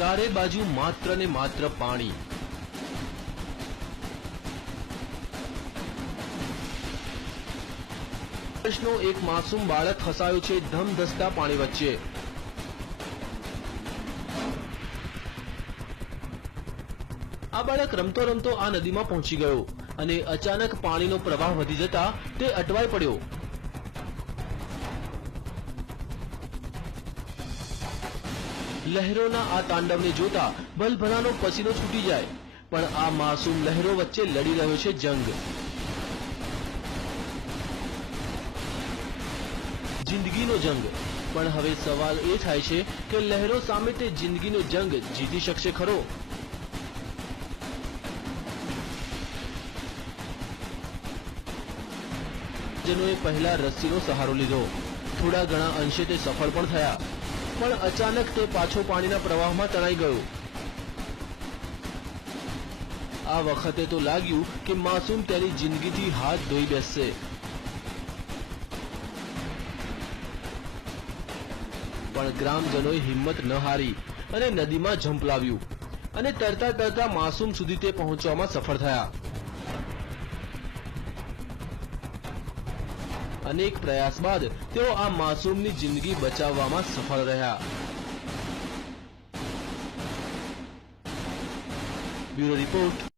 ચારે બાજુ માત્ર ને માત્ર પાણી। વર્ષનો એક માસૂમ બાળક ફસાયો છે ધમધસતા પાણી વચ્ચે। આ બાળક રમતો રમતો આ નદીમાં પહોંચી ગયો અને અચાનક પાણીનો પ્રવાહ વધી જતા તે અટવાઈ પડ્યો। લહેરોના આ તાંડવને જોતા ભલભલાનો પસીનો છૂટી જાય, પણ આ માસૂમ લહેરો વચ્ચે લડી રહ્યો છે જંગ। જિંદગીનો જંગ। પણ હવે સવાલ એ થાય છે કે લહેરો સામે તે જિંદગીનો જંગ જીતી શકશે ખરો? જનોએ પહેલા રસ્સીનો સહારો લીધો, થોડા ઘણા અંશે તે સફળ પણ થયા, પણ અચાનક તે પાછો પાણીના પ્રવાહમાં તણાઈ ગયો। આ વખતે તો લાગ્યું કે માસૂમ તેની જિંદગીથી હાથ ધોઈ બેસશે। પણ ગ્રામજનોએ હિંમત ન હારી અને નદીમાં ઝંપલાવ્યું અને તરતા તરતા માસૂમ સુધી તે પહોંચવામાં સફળ થયા। અનેક પ્રયાસ બાદ તેઓ આ માસૂમની જિંદગી બચાવવામાં સફળ રહ્યા। Bureau report.